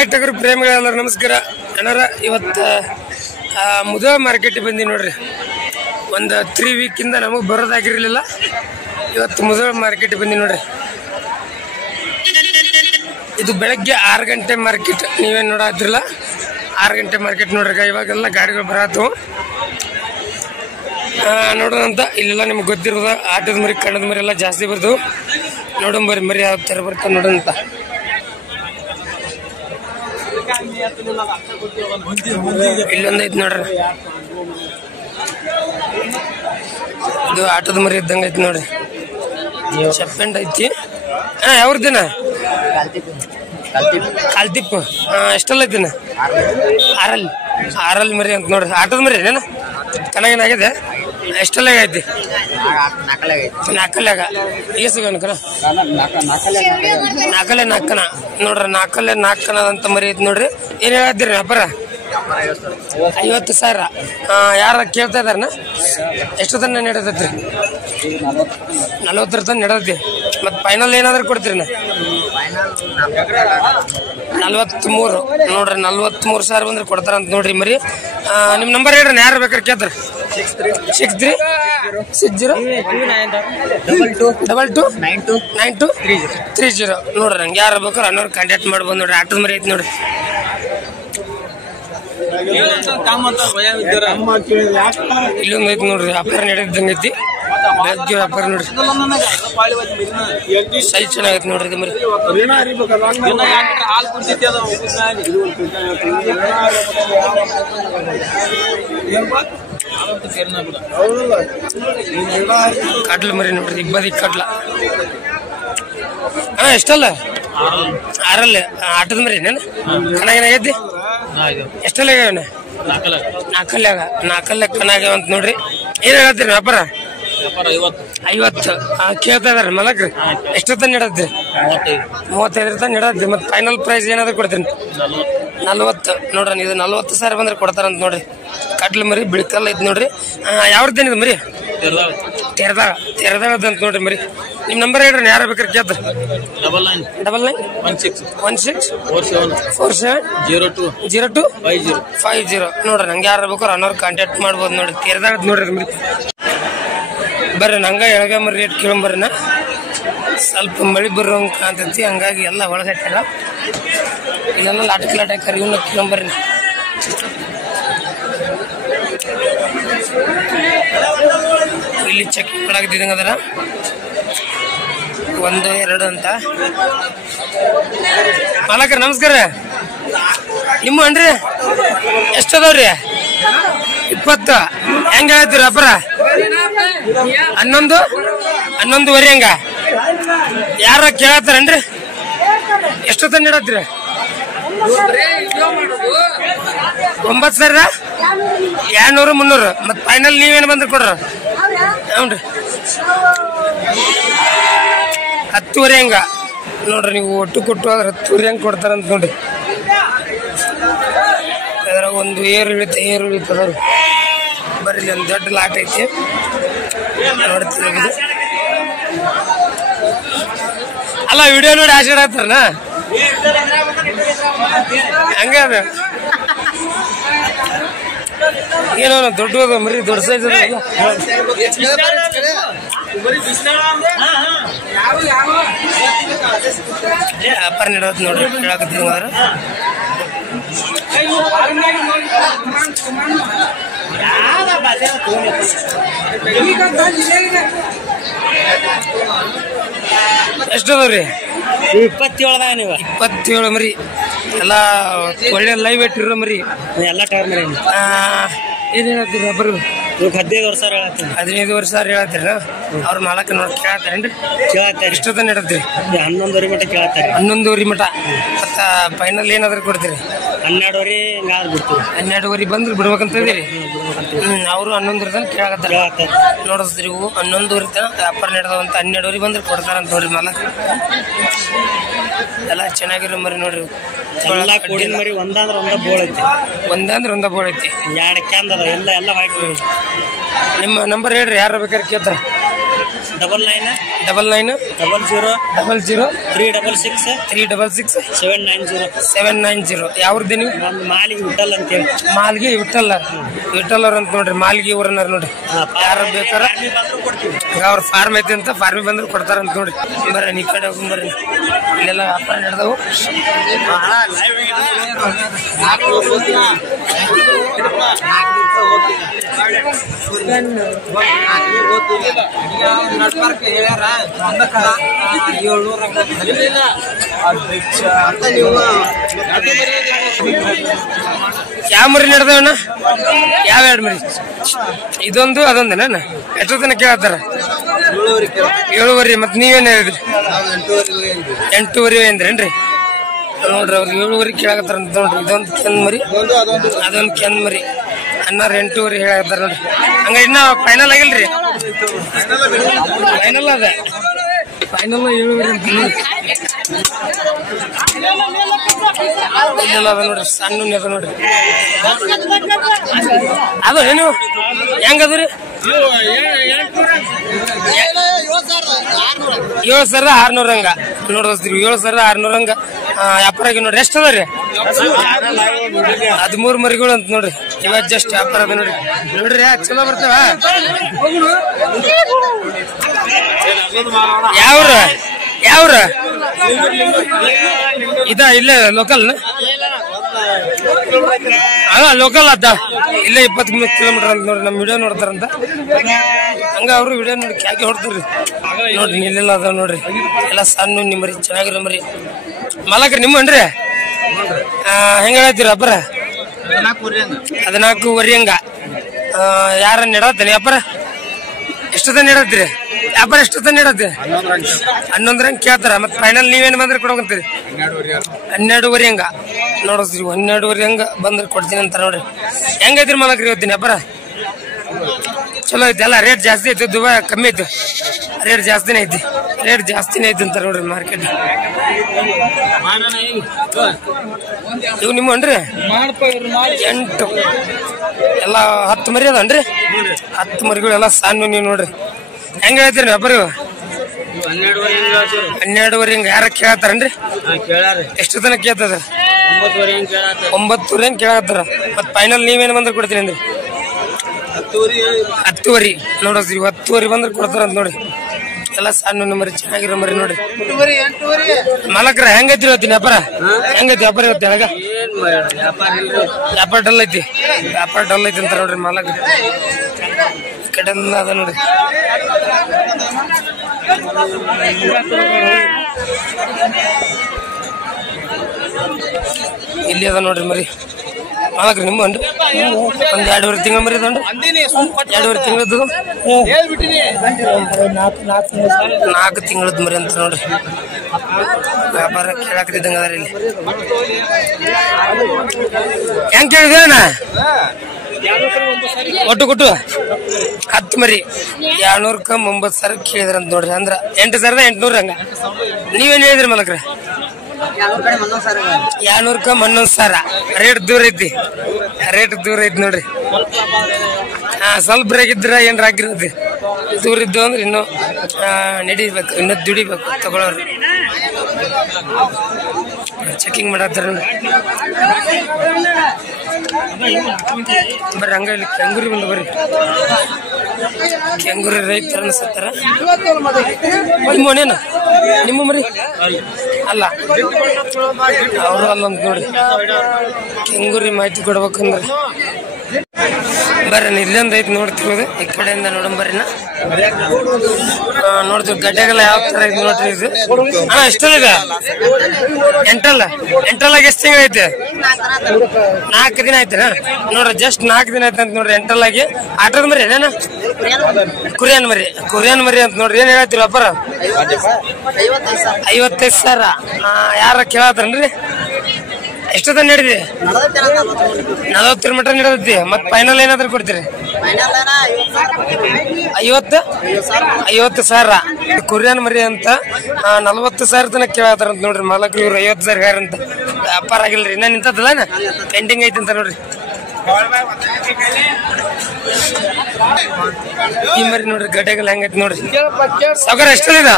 Hi ಟಗರು ಪ್ರೇಮಿಗಳೆಲ್ಲರೂ ನಮಸ್ಕಾರ ಅಣ್ಣಾರ. ಇವತ್ತು ಮುಧೋಳ ಮಾರ್ಕೆಟಿಗೆ ಬಂದಿ ನೋಡ್ರಿ. ಒಂದು 3 ವೀಕಿಂದ ನಮಗೆ ಬರೋದಾಗಿರಲಿಲ್ಲ. ಇವತ್ತು ಮುಧೋಳ ಮಾರ್ಕೆಟಿಗೆ ಬಂದಿ ನೋಡ್ರಿ. ಇದು ಬೆಳಗ್ಗೆ 6 ಗಂಟೆ ಮಾರ್ಕೆಟ್. ನೀವೇನು ನೋಡಾತಿರಲ್ಲ, 6 ಗಂಟೆ ಮಾರ್ಕೆಟ್ ನೋಡ್ರಿ. ಇವಾಗೆಲ್ಲ ಗಾಡಿಗಳು ಬರತ್ತವು ನೋಡೋಣ ಅಂತ. ಇಲ್ಲೆಲ್ಲ ನಿಮ್ಗೆ ಗೊತ್ತಿರೋದ ಆಟದ ಮರಿ ಕಣ್ಣದ ಮರಿ ಎಲ್ಲ ಜಾಸ್ತಿ ಬರ್ತವು. ನೋಡೋಣ ಬರ್ರಿ ಮರಿ ಯಾವ ಥರ ಬರ್ತಾವೆ ನೋಡೋಣ ಅಂತ. ಇಲ್ಲೊಂದು ಐತಿ ನೋಡ್ರಿ, ಇದು ಆಟದ ಮರಿ ಇದ್ದಂಗೆ ಐತಿ ನೋಡ್ರಿ. ಚಪ್ಪೆಂಡ್ ಐತಿ. ಯಾವ್ರದಿನ ಕಾಲ್ತಿಪ್ಪು ಎಷ್ಟೆಲ್ಲ ಐತಿನ? 6 ಮರಿ ಅಂತ ನೋಡ್ರಿ. ಆಟದ ಮರಿ ಏನೇನ ಚೆನ್ನಾಗೇನಾಗಿದೆ? ಎಷ್ಟೆಲ್ಲ ಐತಿ? 4 ಈಸಗನಕನ 4 ನೋಡ್ರಿ. 4 ಅಂತ ಮರಿ ಐತಿ ನೋಡ್ರಿ. ಏನ್ ಹೇಳತ್ತೀರಿ ವ್ಯಾಪಾರ? 50,000. ಯಾರ ಕೇಳ್ತಾ ಇದಾರನ? ಎಷ್ಟು ತನ ನಡೆದತ್ರಿ? 40 ತನ ನಡೆದತಿ. ಮತ್ ಫೈನಲ್ ಏನಾದ್ರು ಕೊಡ್ತೀರಿ? 43 ನೋಡ್ರಿ. 43,000 ಬಂದ್ರೆ ಕೊಡ್ತಾರಂತ ನೋಡ್ರಿ ಮರಿ. ನಿಮ್ ನಂಬರ್ ಹೇಳ್ರಿ, ಯಾರು ಬೇಕಾದ್ರೆ ಕೇಳ್ತಾರ? 6362929230 ನೋಡ್ರಿ. ನಂಗೆ ಯಾರು ಬೇಕಾದ್ರೆ ಅನ್ನೋರು ಕಾಂಟ್ಯಾಕ್ಟ್ ಮಾಡ್ಬೋದು ನೋಡ್ರಿ. ಆಟದ ಮರಿ ಐತಿ ನೋಡ್ರಿ. ಇಲ್ಲೊಂದು ಐತಿ ನೋಡ್ರಿ. ವ್ಯಾಪಾರ ನಡೆದಂಗೆ ಐತಿ. ಬೆಳಗ್ಗೆ ವ್ಯಾಪಾರ ನೋಡ್ರಿ. ಸೈಜ್ ಚೆನ್ನಾಗೈತಿ ನೋಡ್ರಿ ಇದು ಮರಿ. ಕಡ್ಲ ಮರಿ ನೋಡ್ರಿ. ಇಬ್ಬದಿ ಕಡ್ಲ ಎಷ್ಟಲ್ಲ? 6 ಆಟದ ಮರಿ ನೇನು ಚೆನ್ನಾಗೈತಿ. ಎಷ್ಟಲ್ಲ? 4 ಕನಾಗ್ಯಾವ ಅಂತ ನೋಡ್ರಿ. ಏನ್ ಹೇಳತ್ತೀರಿ ವ್ಯಾಪಾರ? 50 ಕೇಳ್ತಾ ಇದಾರೆ ಮಲಕ್ರಿ. ಎಷ್ಟೊತ್ತ ನೀಡತ್ರಿ? 35 ತನ ನೀಡತ್ರಿ. ಮತ್ತೆ ಫೈನಲ್ ಪ್ರೈಸ್ ಏನಾದ್ರು ಕೊಡ್ತೀನಿ? 40 ನೋಡ್ರಿ. ಇದು 40,000 ಬಂದ್ರೆ ಕೊಡ್ತಾರಂತ ನೋಡ್ರಿ. ಕಡ್ಲ ಮರಿ ಬಿಳ್ಕಲ್ಲ ಐತಿ ನೋಡ್ರಿ. ಯಾವ್ದೇನಿದೆ ಮರಿ? ತೆರದಾಳದ ಅಂತ ನೋಡ್ರಿ ಮರಿ. ನಿಮ್ ನಂಬರ್ ಹೇಳ್ರಿ, ಯಾರ ಬೇಕಾದ್ರೆ ಕೇಳ್ತಾರ? 991647020250 ನೋಡ್ರಿ. ನಂಗೆ ಯಾರು ಬೇಕಾದ್ರೆ ಅನ್ನೋರು ಕಾಂಟ್ಯಾಕ್ಟ್ ಮಾಡ್ಬೋದು ನೋಡ್ರಿ. ತೆರದಾಳದ್ ನೋಡ್ರಿ ಮರಿ. ಬರ್ರಿ ನಂಗ ಎಳಗ ಮರಿ ರೇಟ್ ಕೇಳಂಬರ್ರಿನ. ಸ್ವಲ್ಪ ಮಳಿ ಬರೋಂಗ್ ಕಾಣ್ತೈತಿ, ಹಂಗಾಗಿ ಎಲ್ಲ ಒಳಗಟ್ಟಲ್ಲ. ಇಲ್ಲೆಲ್ಲ ಲಾಟಕ್ ಹಾಕಿ ಇವನ್ನ ಕೇಳಂಬರ್ರಿ. ಇಲ್ಲಿ ಚೆಕ್ ಮಾಡಾಕತ್ತಿದಂಗ ಅದರ 1 2 ಅಂತ. ಮಾಲಕರ ನಮಸ್ಕಾರ. ನಿಮ್ಮ ಅನ್ರಿ ಎಷ್ಟದವ್ರಿ? 20. ಹೆಂಗ ಹೇಳ್ತೀರಿ ವ್ಯಾಪಾರ? 11 ಹಂಗ ಯಾರ ಕೇಳತ್ತಾರನ್ರಿ? ಎಷ್ಟೊತ್ತ ನೀಡತ್ರಿ? 9,000 200 300. ಮತ್ ಫೈನಲ್ ನೀವೇನು ಬಂದ್ರೆ ಕೊಡ್ರ? ಹ್ಞೂ 10 ಹಂಗ ನೋಡ್ರಿ. ನೀವು ಒಟ್ಟು ಕೊಟ್ಟು ಆದ್ರೆ 10 ಹಂಗೆ ಕೊಡ್ತಾರಂತ ನೋಡ್ರಿ. ಅದ್ರಾಗ ಒಂದು ಏರು ಇಳಿತದ್ರಿ. ಬರ್ರಿ ಇಲ್ಲಿ ಒಂದು ದೊಡ್ಡ ಲಾಟ್ ಐತಿ ನೋಡ್ತಿರೋದು. ಅಲ್ಲ ವಿಡಿಯೋ ನೋಡಿ ಆಶೀರ್ವಾದನ ಹಂಗ ಅದ. ಏನೋ ದೊಡ್ಡ ಮರಿ, ದೊಡ್ಡ ಸೈಜ್ ವ್ಯಾಪಾರ ನೀಡೋದು ನೋಡ್ರಿ. ಹೇಳಕತ್ತೀನಿ ಎಷ್ಟದವ್ರಿ? 27 ಮರಿ. ಎಲ್ಲ ಒಳ್ಳೆ ಲೈವ್ ಇಟ್ಟಿರೋ ಮರಿ. ಎಲ್ಲ ಟೈರ್ ಮರಿ. ಏನ್ ಹೇಳ್ತೀರಿ ಒಬ್ಬರು? 15,000 ಹೇಳತ್ತೀರ. ಅವ್ರ ಮಾಲಕ ನೋಡಿ ಕೇಳತ್ತಾರೇನ್ರಿ? ಕೇಳತ್ತಾರೆ. ಎಷ್ಟೊತ್ತ ನೀಡತ್ರಿ? 11 ಮಟ ಕೇಳತ್ತಾರೆ. 11 ಮಟ. ಮತ್ತ ಫೈನಲ್ ಏನಾದ್ರು ಕೊಡ್ತೀರಿ? 12 ಬಂದ್ರೆ ಬಿಡ್ಬೇಕಂತ ಇದೀರಿ. ಅವರು 11 ತನಕ ಕೇಳಕತ್ತಾರ ನೋಡಿಸ್ರಿ. ಇವು 11 ತನಕ ವ್ಯಾಪಾರ ನಡೆದವಂತ. 12 ಬಂದ್ರೆ ಕೊಡ್ತಾರಂತ ನೋಡ್ರಿ ಮಾಲಕ. ಎಲ್ಲ ಚೆನ್ನಾಗಿರೋ ಮರಿ ನೋಡ್ರಿ. ಮರಿ ಒಂದಂದ್ರೆ ಒಂದ ಬೋಳ್ ಐತಿ. 2 ಕ್ಯಾಂದದ ಎಲ್ಲ. ನಿಮ್ಮ ನಂಬರ್ ಹೇಳ್ರಿ, ಯಾರು ಬೇಕಾದ್ರೆ ಕೇಳ್ತಾರ? 99 00 366 790 ಯಾವ್ರದ್ದು ನೀವು ಮಾಲ್ಗಿ ವಿಠಲ್ ಅವ್ರ ಅಂತ ನೋಡ್ರಿ ಮಾಲ್ಗಿ ಊರನ್ನ ನೋಡ್ರಿ ಯಾರು ಬೇಕಾರ ಅವ್ರ ಫಾರ್ಮ್ ಐತಿ ಅಂತ ಫಾರ್ಮಿಗೆ ಬಂದ್ರೆ ಕೊಡ್ತಾರಂತ ನೋಡ್ರಿ ಬರ್ರಿ ಈ ಕಡೆ ಹೋಗಿ ಬರ್ರಿ ಇಲ್ಲೆಲ್ಲ ವ್ಯಾಪಾರ ನಡೆದವು ಯಾವ ಮರಿ ನಡೆದವಣ್ಣ ಯಾವ ಎರಡು ಮರಿ ಇದೊಂದು ಅದೊಂದೇನ ಎಷ್ಟು ತನಕ ಕೇಳತ್ತಾರ 7:30 ಮತ್ ನೀವೇನ್ ಹೇಳಿದ್ರಿ 8:30 ಅಂದ್ರೇನ್ರಿ ನೋಡ್ರಿ ಅವ್ರು 7:30 ಕೇಳಾಕತ್ತಾರ ಅಂತ ನೋಡ್ರಿ ಇದೊಂದು ಕೆಂದ್ ಮರಿ ಅದೊಂದು ಕೆಂದ್ ಮರಿ ಅನ್ನಾರ 8:30 ಹೇಳತ್ತಾರ ನೋಡ್ರಿ ಹಂಗ ಇನ್ನ ಫೈನಲ್ ಆಗಿಲ್ರಿ ಫೈನಲ್ ಅದ ಫೈನಲ್ 7:30 ಅದ ನೋಡ್ರಿ ಸಣ್ಣ ಅದ ನೋಡ್ರಿ ಅದು ಏನು ಹೆಂಗದ್ರಿ 7,600 ಹಂಗ ನೋಡ್ರಿ 7,600 ಹಂಗ ವ್ಯಾಪಾರ ಆಗಿ ನೋಡ್ರಿ ಎಷ್ಟ ಅದ ರೀ 13 ಮರಿಗಳು ಅಂತ ನೋಡ್ರಿ ಇವಾಗ ಜಸ್ಟ್ ವ್ಯಾಪಾರ ಅದ ನೋಡ್ರಿ ನೋಡ್ರಿ ಚಲೋ ಬರ್ತಾವ ಯಾವ್ರ ಇದ ಇಲ್ಲೇ ಲೋಕಲ್ ಲೋಕಲ್ ಅದ ಇಲ್ಲೇ 20 ಕಿಲೋಮೀಟರ್ ಅಂತ ನೋಡ್ರಿ ನಮ್ ವಿಡಿಯೋ ನೋಡ್ತಾರಂತ ಹಂಗ ಅವ್ರು ವಿಡಿಯೋ ನೋಡಿ ಕ್ಯಾಕಿ ಹೊಡ್ತಾರ್ರಿ ನೋಡ್ರಿ ಇಲ್ಲೆಲ್ಲ ಅದಾವ ನೋಡ್ರಿ ಎಲ್ಲ ಸಣ್ಣ ನಿಮ್ಮರಿ ಚೆನ್ನಾಗಿರೋ ಮರಿ ಮಾಲಕ್ರಿ ನಿಮ್ಮನ್ರಿ ಹೆಂಗ ಹೇಳ್ತೀರ ಅಪ್ಪರ 14:30 ಹಂಗ ಯಾರ ನೆಡತ್ತೇನೆ ವ್ಯಾಪಾರ ಎಷ್ಟೊತ್ತ ನೆಡತ್ತೀರಿ ವ್ಯಾಪಾರ ಎಷ್ಟೊತ್ತ ನೆಡತ್ತೆ 11 ಹಂಗ ಕೇಳ್ತಾರ ಮತ್ ಫೈನಲ್ ನೀವೇನ್ ಬಂದ್ರೆ ಕೊಡೋಕಂತೀರಿ 12:30 ಹಂಗ ನೋಡಿಸ್ರಿ 12:30 ಹಂಗ ಬಂದ್ರೆ ಕೊಡ್ತೀನಿ ಅಂತ ನೋಡ್ರಿ ಹೆಂಗೈತ್ರಿ ಮಾಲಕ್ರಿ ಇವತ್ತಿನ ವ್ಯಾಪಾರ ಚಲೋ ಐತಿ ಅಲ್ಲ ರೇಟ್ ಜಾಸ್ತಿ ಐತಿ ದುಬೈ ಕಮ್ಮಿ ಐತಿ ರೇಟ್ ಜಾಸ್ತಿನೇ ಐತಿ ಅಂತ ನೋಡ್ರಿ ಮಾರ್ಕೆಟ್ ಇವ್ ನಿಮ್ಮನ್ರಿ 8 ಎಲ್ಲ 10 ಮರಿ ಅದನ್ರಿ 10 ಮರಿಗಳು ಎಲ್ಲ ಸಣ್ಣ ನೀವು ನೋಡ್ರಿ ಹೆಂಗ ಹೇಳ್ತೀರಿ ವ್ಯಾಪಾರ 12:30 ಹಿಂಗ ಯಾರ ಕೇಳತ್ತಾರನ್ರಿ ಎಷ್ಟು ತನಕ ಕೇಳ್ತದ 9:30 ಹಂಗ ಕೇಳತ್ತಾರ ಮತ್ ಫೈನಲ್ ನೀವೇನ್ ಬಂದ್ರೆ ಕೊಡ್ತೀನಿ ಅಂದ್ರಿ 10:30 ನೋಡ್ರಿ 10:30 ಬಂದ್ರೆ ಕೊಡ್ತಾರಂತ ನೋಡ್ರಿ ಎಲ್ಲ ಸಣ್ಣ ಮರಿ ಚೆನ್ನಾಗಿರೋ ಮರಿ ನೋಡ್ರಿ ಮಾಲಕ್ರ ಹೆಂಗೈತಿ ಇವತ್ತಿನ ವ್ಯಾಪಾರ ಹೆಂಗೈತಿ ವ್ಯಾಪಾರ ಇವತ್ತು ಹೇಳಗ ವ್ಯಾಪಾರ ಡಲ್ ಐತಿ ಅಂತ ನೋಡ್ರಿ ಮಾಲಕ್ರ ಕಡೆ ಅದ ನೋಡ್ರಿ ಇಲ್ಲಿ ಅದ ನೋಡ್ರಿ ಮರಿ ಮಾಲಕ್ರಿ ನಿಮ್ಮ ಒಂದ್ 2.5 ತಿಂಗಳ ಮರಿ ಅದನ್ರಿ 2.5 ತಿಂಗಳದ್ದು 4 ತಿಂಗಳದ್ ಮರಿ ಅಂತ ನೋಡ್ರಿ ವ್ಯಾಪಾರ ಕೇಳಾಕ್ತಿದ್ದಂಗ ಅದಾರ ಇಲ್ಲಿ ಹೆಂಗ್ ಕೇಳಿದೇನ ಒಟ್ಟು 10 ಮರಿ 200ಕ್ಕೆ 9,000 ಕೇಳಿದ್ರಂತ ನೋಡ್ರಿ ಅಂದ್ರ 8,800 ಹಂಗ ನೀವೇನ್ ಹೇಳಿದ್ರಿ ಮಾಲಕ್ರ 200ಕ್ಕೆ 11,000 ರೇಟ್ ದೂರ ಐತಿ ನೋಡ್ರಿ ಸ್ವಲ್ಪ ಬ್ರೇಕ್ ಇದ್ರ ಏನ್ರ ಆಗಿರತ್ತೆ ದೂರ ಇದ್ದು ಅಂದ್ರೆ ಇನ್ನು ನಡಿಬೇಕು ಇನ್ನು ದುಡಿಬೇಕು ತಗೊಳ್ಳೋರು ಚೆಕಿಂಗ್ ಮಾಡತ್ತಾರ ಬರ್ರಿ ಹಂಗ ಇಲ್ಲಿ ಕೆಂಗುರಿ ಬಂದು ಬರ್ರಿ ಕೆಂಗುರಿ ರೈತರ ಅನ್ಸತ್ತಾರ ನಿಮ್ಮನೇನ ನಿಮ್ಮ ಮರಿ ಅಲ್ಲ ಅವರು ಅಲ್ಲಂತ ನೋಡಿ ಕೆಂಗುರಿ ಮಾಹಿತಿ ಕೊಡ್ಬೇಕಂದ್ರೆ ಬರ್ರಿ ಇಲ್ಲೊಂದ್ ಐತಿ ನೋಡ್ತಿರೋದು ಈ ಕಡೆಯಿಂದ ನೋಡಂಬರಿನ ನೋಡ್ತೀವಿ ಗಡ್ಡೆಗೆಲ್ಲ ಯಾವ ತರ ಐತಿ ನೋಡ್ರಿ ಇದು ಎಷ್ಟಲ್ಲಿದೆ ಎಂಟಲ್ಲಾಗ ಎಷ್ಟು ತಿಂಗಳ ಐತೆ 4 ದಿನ ಐತೆ ನೋಡ್ರಿ ಜಸ್ಟ್ 4 ದಿನ ಐತೆ ಅಂತ ನೋಡ್ರಿ ಎಂಟಲ್ಲಾಗಿ ಆಟದ ಮರಿ ಏನೇನ ಕುರಿಯನ್ ಮರಿ ಅಂತ ನೋಡ್ರಿ ಏನ್ ಹೇಳ್ತೀರಿ ವ್ಯಾಪಾರ 55,000 ಯಾರ ಕೇಳತ್ತನ್ರಿ ಎಷ್ಟೊತ್ತ ನಡೆದಿ 40 ಮೀಟರ್ ನಡೆದೈತಿ ಮತ್ ಫೈನಲ್ ಏನಾದ್ರು ಕೊಡ್ತೀರಿ 50,000 ಕುರಿಯನ್ ಮರಿ ಅಂತ 40,000 ತನಕ ಕೇಳತ್ತಾರ ಅಂತ ನೋಡ್ರಿ ಮಾಲಕ್ರು ಇವ್ರು 50,000 ಅಂತ ವ್ಯಾಪಾರ ಆಗಿಲ್ರಿ ಇನ್ನ ನಿಂತದಲ್ಲ ಪೆಂಡಿಂಗ್ ಐತಿ ಅಂತ ನೋಡ್ರಿ ಈ ಮರಿ ನೋಡ್ರಿ ಗಡ್ಡೆಗಲ್ ಹೆಂಗೈತಿ ನೋಡ್ರಿ ಸಾವುಕಾರ ಎಷ್ಟಲ್ಲ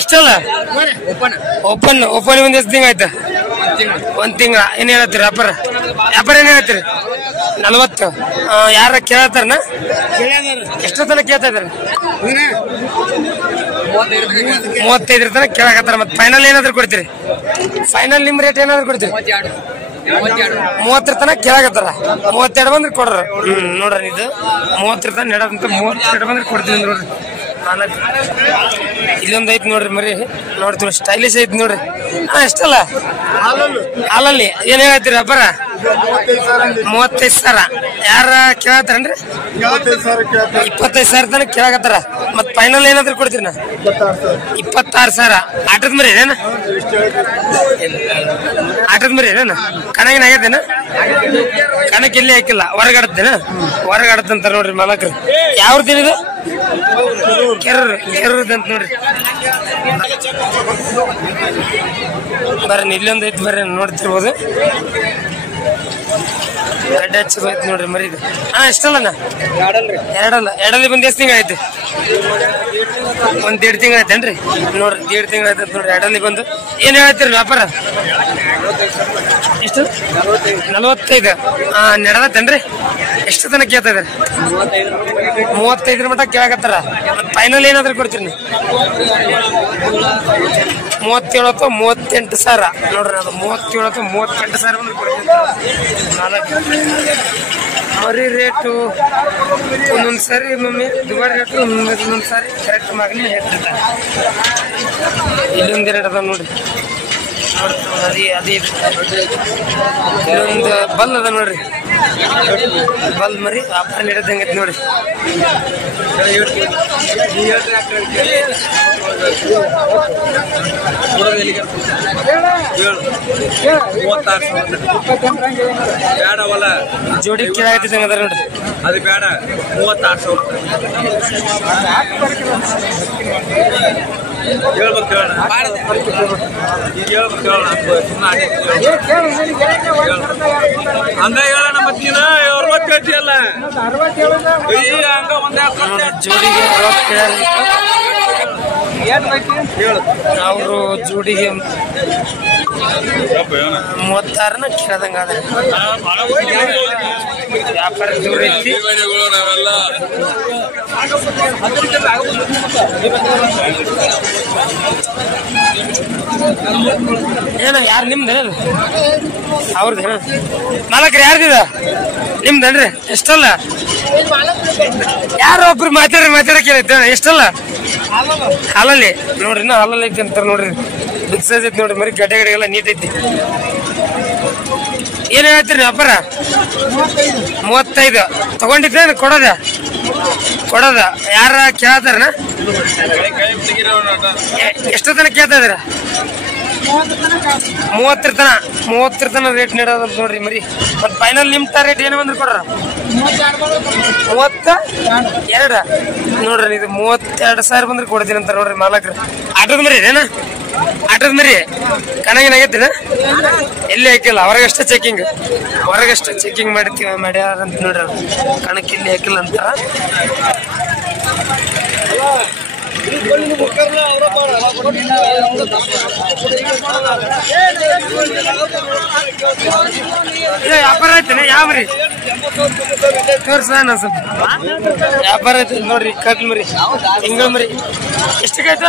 ಎಷ್ಟಲ್ಲ ಓಪನ್ ಓಪನ್ ಒಂದ್ ಎಷ್ಟು ತಿಂಗ ಆಯ್ತಾ ಒಂದ್ ತಿಂಗಳ ಏನ್ ಹೇಳತ್ತೀರಿ ವ್ಯಾಪಾರ ವ್ಯಾಪಾರ ಏನ್ ಹೇಳ್ತೀರಿ 40 ಯಾರ ಕೇಳತ್ತಾರನ ಎಷ್ಟೋ ತನಕ ಕೇಳ್ತಾ ಇದಾರೆ 35 ತನಕ ಕೇಳಕತ್ತಾರ ಮತ್ತೆ ಫೈನಲ್ ಏನಾದ್ರು ಕೊಡ್ತೀರಿ ಫೈನಲ್ ನಿಮ್ ರೇಟ್ ಏನಾದ್ರು ಕೊಡ್ತೀರಿ 30 ತನಕ ಕೇಳಕತ್ತಾರ 32 ಬಂದ್ರೆ ಕೊಡ್ರ ನೋಡ್ರಿ ಇದು 30 ತನಕ ನೆಡದಂತ 32 ಬಂದ್ರೆ ಕೊಡ್ತೀನಿ ನೋಡ್ರಿ ಇಲ್ಲೊಂದ್ ಐತಿ ನೋಡ್ರಿ ಮರಿ ನೋಡ್ತೀವಿ ಸ್ಟೈಲಿಶ್ ಐತಿ ನೋಡ್ರಿ ಎಷ್ಟಲ್ಲ ಹಾಲಲ್ಲಿ ಏನ್ ಹೇಳತ್ತೀರಿ ವ್ಯಾಪಾರ 35,000 ಯಾರ ಕೇಳತ್ತಾರನ್ರಿ 25,000 ತನಕ ಕೇಳಕತ್ತಾರ ಮತ್ ಫೈನಲ್ ಏನಾದ್ರು ಕೊಡ್ತೀರಿ 26,000 ಆಟದ ಮರಿ ಏನ ಆಟದ ಮರಿ ಏನ ಕಣಗಿನ ಆಗೈತೇನ ಕಣಕ್ ಎಲ್ಲಿ ಹಾಕಿಲ್ಲ ಹೊರಗಡತ್ತೇನ ಹೊರಗಡತ್ತಂತಾರ ನೋಡ್ರಿ ಮಾಲಕ್ರು ಯಾವ್ದಿದೆ ಕೆರ್ರದಂತ ನೋಡ್ರಿ ಬರ್ರಿ ಇಲ್ಲೊಂದ್ ಐತಿ ಬರ್ರಿ ನೋಡ್ತಿರ್ಬೋದು ಗಡ್ಡೆ ಹಚ್ಚದು ಐತಿ ನೋಡ್ರಿ ಮರಿದು ಎಷ್ಟಲ್ಲಣ್ಣ ಎರಡಲ್ಲಿ ಬಂದ್ ಎಷ್ಟು ತಿಂಗಳ ಐತಿ ಒಂದ್ 1.5 ತಿಂಗಳ ಐತೇನ್ರಿ ನೋಡ್ರಿ 1.5 ತಿಂಗಳ ಐತೆ ನೋಡ್ರಿ ಎರಡಲ್ಲಿ ಬಂದು ಏನ್ ಹೇಳ್ತೀರಿ ವ್ಯಾಪಾರ ಎಷ್ಟು 45 ನೆಡದತ್ತೇನ್ರಿ ಎಷ್ಟು ತನಕ ಕೇಳ್ತಾ ಇದಾರೆ 35 ಮಟ್ಟ ಕೇಳಕತ್ತಾರ ಫೈನಲ್ ಏನಾದ್ರು ಕೊಡ್ತೀರಿ 37 ಅಥವಾ 38,000 ನೋಡ್ರಿ ಅದು 37 ಅಥವಾ 38,000 ಬಂದ್ರೆ ಕೊಡ್ತೀನಿ ಮರಿ ರೇಟು ಒಂದೊಂದ್ ಸಾರಿ ಮಮ್ಮಿ ದುಬಾರಿ ರೇಟು ಒಂದೊಂದ್ ಸಾರಿ ಕರೆಕ್ಟ್ ಮಗನೇ ಹೇಳ್ತಿರ್ತಾರೆ ಇಲ್ಲೊಂದೆರಡು ಅದ ನೋಡಿ ಅದೇ ಇಲ್ಲೊಂದು ಬಲ್ ಅದ ನೋಡ್ರಿ ಬಲ್ ಮರಿ ವ್ಯಾಪಾರ ನಡೆದಂಗೈತಿ ನೋಡಿ ಜೋಡಿ ಕೇಳಾಗತ್ತಂಗ ಅದ ನೋಡ್ರಿ ಅದು ಬೇಡ 36,000 ಹಂಗ ಹೇಳೋಣ ಮತ್ತೀನ 60 ಹೇಳ್ತಿಯಲ್ಲ ಜೋಡಿಗೆ ಅವರು ಜೋಡಿಗೆ 36 ಕೇಳದಂಗ ಅದ ವ್ಯಾಪಾರ ದೂರ ಐತಿ ಏನ ಯಾರು ನಿಮ್ದೇನ ಅವ್ರದ್ದೇನ ಮಾಲಕ್ರ ಯಾರ್ದಿದ ನಿಮ್ದನ್ರಿ ಎಷ್ಟಲ್ಲ ಯಾರು ಒಬ್ರು ಮಾತಾಡಕ್ ಏನೈತೆ ಎಷ್ಟಲ್ಲ ಹಾಲಲ್ಲಿ ನೋಡ್ರಿ ಹಾಲಲ್ಲಿ ಐತಿ ಅಂತಾರ ನೋಡ್ರಿ ಬಿಗ್ ಸೈಜ್ ಐತಿ ನೋಡ್ರಿ ಮರಿ ಗಡ್ಡೆಗಡೆಗೆಲ್ಲ ನೀಟ್ ಐತಿ ಏನ್ ಹೇಳ್ತೀರಿ ವ್ಯಾಪಾರ 35 ತಗೊಂಡಿದ್ದೇನೆ ಕೊಡೋದ ಯಾರ ಕೇಳ್ತಾರನ ಎಷ್ಟು ತನಕ ಕೇಳ್ತಾ ಇದಾರ 30 ತನ ರೇಟ್ ನೀಡೋದಂತ ನೋಡ್ರಿ ಮರಿ ಮತ್ ಫೈನಲ್ ನಿಮ್ ರೇಟ್ ಏನು ಬಂದ್ರೆ ಕೊಡ್ರ 32 ನೋಡ್ರಿ ಇದು 32,000 ಬಂದ್ರೆ ಕೊಡ್ತೀನಿ ಅಂತ ನೋಡ್ರಿ ಮಾಲಕ್ರ ಆಟದ ಮರಿ ಏನ ಆಟದ ಮರಿ ಕಣಗಿನಾಗೈತಿನ ಎಲ್ಲಿ ಹಾಕಿಲ್ಲ ಹೊರಗಷ್ಟೇ ಚೆಕಿಂಗ್ ಮಾಡ್ಯಾರಂತ ನೋಡ್ರಿ ಕಣಕ್ಕೆ ಎಲ್ಲಿ ಹಾಕಿಲ್ಲ ಅಂತ ವ್ಯಾಪಾರ ಐತೇನೆ ಯಾವ್ರಿ ತೋರ್ಸಣ ಸ್ವಲ್ಪ ವ್ಯಾಪಾರ ಐತಿ ನೋಡ್ರಿ ಕಟ್ಲ ಮರಿ ತಿಂಗಳ ಮರಿ ಎಷ್ಟಕ್ಕೆ ಆಯ್ತು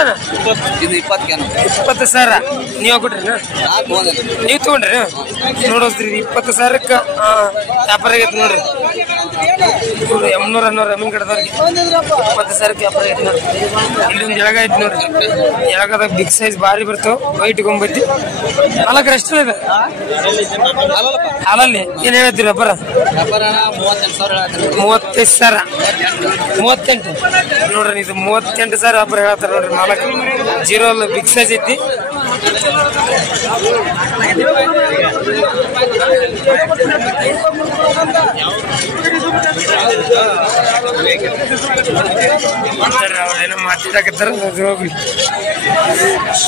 20,000 ನೀವ್ ಕೊಟ್ರಿ ನೀವ್ ತಗೊಂಡ್ರಿ ನೋಡೋದ್ರಿ 20,000 ವ್ಯಾಪಾರ ಆಗೈತಿ ನೋಡ್ರಿ 800 ಎಮ್ಮಿನ ಕಡದವ್ರಿಗೆ 20,000 ವ್ಯಾಪಾರ ಆಗೈತಿ ನೋಡ್ರಿ ಇಲ್ಲೊಂದು ಎಳಗ ಐತಿ ನೋಡ್ರಿ ಎಳಗದಾಗ ಬಿಗ್ ಸೈಜ್ ಬಾರಿ ಬರ್ತಾವ ವೈಟ್ ಗೊಂಬೈತಿ ನಾಲ್ಕು ಎಷ್ಟು ಇದೆ ಹಾಲಲ್ಲಿ ಏನ್ ಹೇಳ್ತೀರಿ ವ್ಯಾಪಾರ 35,000 38 ನೋಡ್ರಿ ಇದು 38,000 ವ್ಯಾಪಾರ ಹೇಳ್ತಾರ ನೋಡ್ರಿ ನಾಲ್ಕು ಜೀರೋ ಅಲ್ಲ ಬಿಗ್ ಸೈಜ್ ಐತಿ ಅವ್ರೇನೋ ಮಾತಾಡಕತ್ತಾರ ಹೋಗ್ಲಿ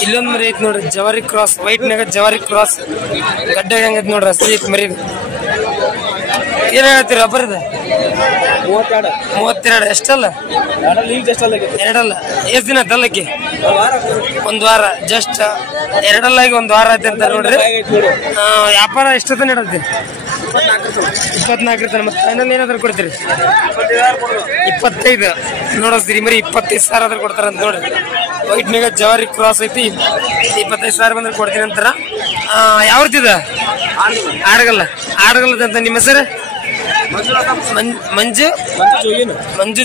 ಇಲ್ಲೊಂದ್ ಮರಿ ಐತಿ ನೋಡ್ರಿ ಜವಾರಿ ಕ್ರಾಸ್ ವೈಟ್ ನಾಗ ಜವಾರಿ ಕ್ರಾಸ್ ಗಡ್ಡೆ ಹೆಂಗೈತಿ ನೋಡ್ರಿ ಹಸಿ ಐತಿ ಮರಿ ಏನ್ ಹೇಳ್ತೀರಿ ಒಬ್ಬರದ 32 32 ಎಷ್ಟಲ್ಲ ಎರಡಲ್ಲ ಎಷ್ಟ್ ದಿನ ತಲ್ಲಕ್ಕೆ ಒಂದ್ ವಾರ ಜಸ್ಟ್ ಎರಡಲ್ಲಾಗಿ ಒಂದ್ ವಾರ ಐತೆ ಅಂತ ನೋಡ್ರಿ ವ್ಯಾಪಾರ ಎಷ್ಟೊತ್ತ ನಡೆಯುತ್ತೆ 24 ಮತ್ತೆ ಫೈನಲ್ ಏನಾದ್ರು ಕೊಡ್ತೀರಿ 25 ನೋಡಿಸ್ತೀರಿ ಮರಿ 25,000 ಆದ್ರೂ ಕೊಡ್ತಾರಂತ ನೋಡ್ರಿ ವೈಟ್ ಮೇಗ ಜವಾರಿ ಕ್ರಾಸ್ ಐತಿ 25,000 ಬಂದ್ರೆ ಕೊಡ್ತೀನಿ ಅಂತಾರ ಯಾವ್ದಿದ ಆಡಗಲ್ಲದಂತ ನಿಮ್ಮ ಹೆಸರು ಮಂಜು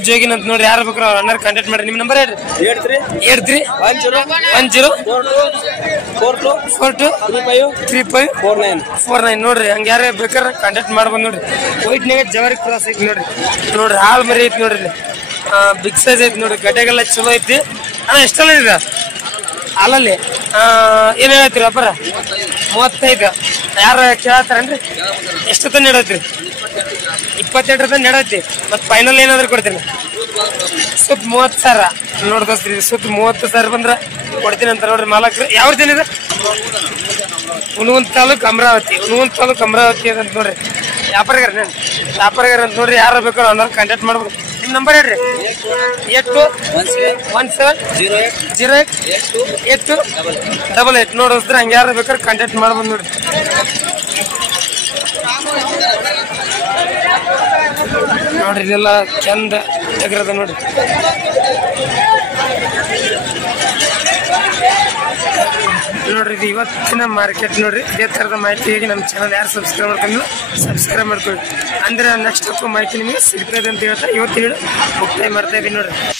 ಜೋಗಿನ್ ಅಂತ ನೋಡಿ ಯಾರು ಬೇಕಾದ್ರೆ ಅಣ್ಣಾರ ಕಾಂಟ್ಯಾಕ್ಟ್ ಮಾಡ್ರಿ ನಿಮ್ಮ ನಂಬರ್ ಹೇಳ್ರಿ 8310423549 ನೋಡ್ರಿ ಹಂಗ ಯಾರೇ ಬೇಕಾದ್ರೆ ಕಾಂಟ್ಯಾಕ್ಟ್ ಮಾಡ್ಬೋದು ನೋಡ್ರಿ ವೈಟ್ನಾಗ ಜವಾರಿ ಕ್ರಾಸ್ ಐತಿ ನೋಡ್ರಿ ಹಾಳು ಮರಿ ಐತಿ ನೋಡ್ರಿ ಬಿಗ್ ಸೈಜ್ ಐತಿ ನೋಡ್ರಿ ಗಡ್ಡೆಗೆಲ್ಲ ಚಲೋ ಐತಿ ಅಣ್ಣ ಎಷ್ಟೆಲ್ಲ ಇದೆ ಅಲ್ಲಲ್ಲಿ ಏನ್ ಹೇಳ್ತೀರಿ ವ್ಯಾಪಾರ 35 ಯಾರ ಕೇಳತ್ತಾರನ್ರಿ ಎಷ್ಟೊತ್ತ ನಡೆಯತ್ರಿ 22 ತನಕ ನಡೆಯತ್ತಿ ಮತ್ ಫೈನಲ್ ಏನಾದ್ರು ಕೊಡ್ತೀನಿ ಸುತ್ತ 30,000 ನೋಡ್ದಸ್ತ್ರಿ ಸುತ್ತ 30,000 ಬಂದ್ರ ಕೊಡ್ತೀನಿ ಅಂತ ನೋಡ್ರಿ ಮಾಲಕ್ರಿ ಯಾವ್ದೇನಿದೆ ಹುಣಗುಂದ ತಾಲೂಕ್ ಅಮರಾವತಿ ಅಂತ ನೋಡ್ರಿ ವ್ಯಾಪಾರಗಾರ ಅಂತ ನೋಡ್ರಿ ಯಾರ ಬೇಕಾದ್ರೆ ಅನ್ನೋರು ಕಾಂಟ್ಯಾಕ್ಟ್ ಮಾಡ್ಬೋದು ನಿಮ್ ನಂಬರ್ ಹೇಳ್ರಿ 82170888 ನೋಡಿದ್ರೆ ಹಂಗ ಯಾರು ಬೇಕಾದ್ರೆ ಕಾಂಟ್ಯಾಕ್ಟ್ ಮಾಡ್ಬೋದು ನೋಡ್ರಿ ನೋಡ್ರಿ ಇದೆಲ್ಲ ಚಂದ ತೆಗ್ರದ ನೋಡ್ರಿ ನೋಡ್ರಿ ಇದು ಇವತ್ತಿನ ಮಾರ್ಕೆಟ್ ನೋಡ್ರಿ ಇದೇ ತರದ ಮಾಹಿತಿಗೆ ನಮ್ಮ ಚಾನಲ್ ಯಾರು ಸಬ್ಸ್ಕ್ರೈಬ್ ಮಾಡ್ಕೊಳ್ಳಿ ಅಂದ್ರೆ ನೆಕ್ಸ್ಟ್ ಮಾಹಿತಿ ನಿಮಗೆ ಸಿಗ್ತದೆ ಅಂತ ಹೇಳ್ತಾ ಇವತ್ತಿನ ಮುಕ್ತಾಯ ಮಾಡ್ತಾ ಇದೀನಿ ನೋಡ್ರಿ.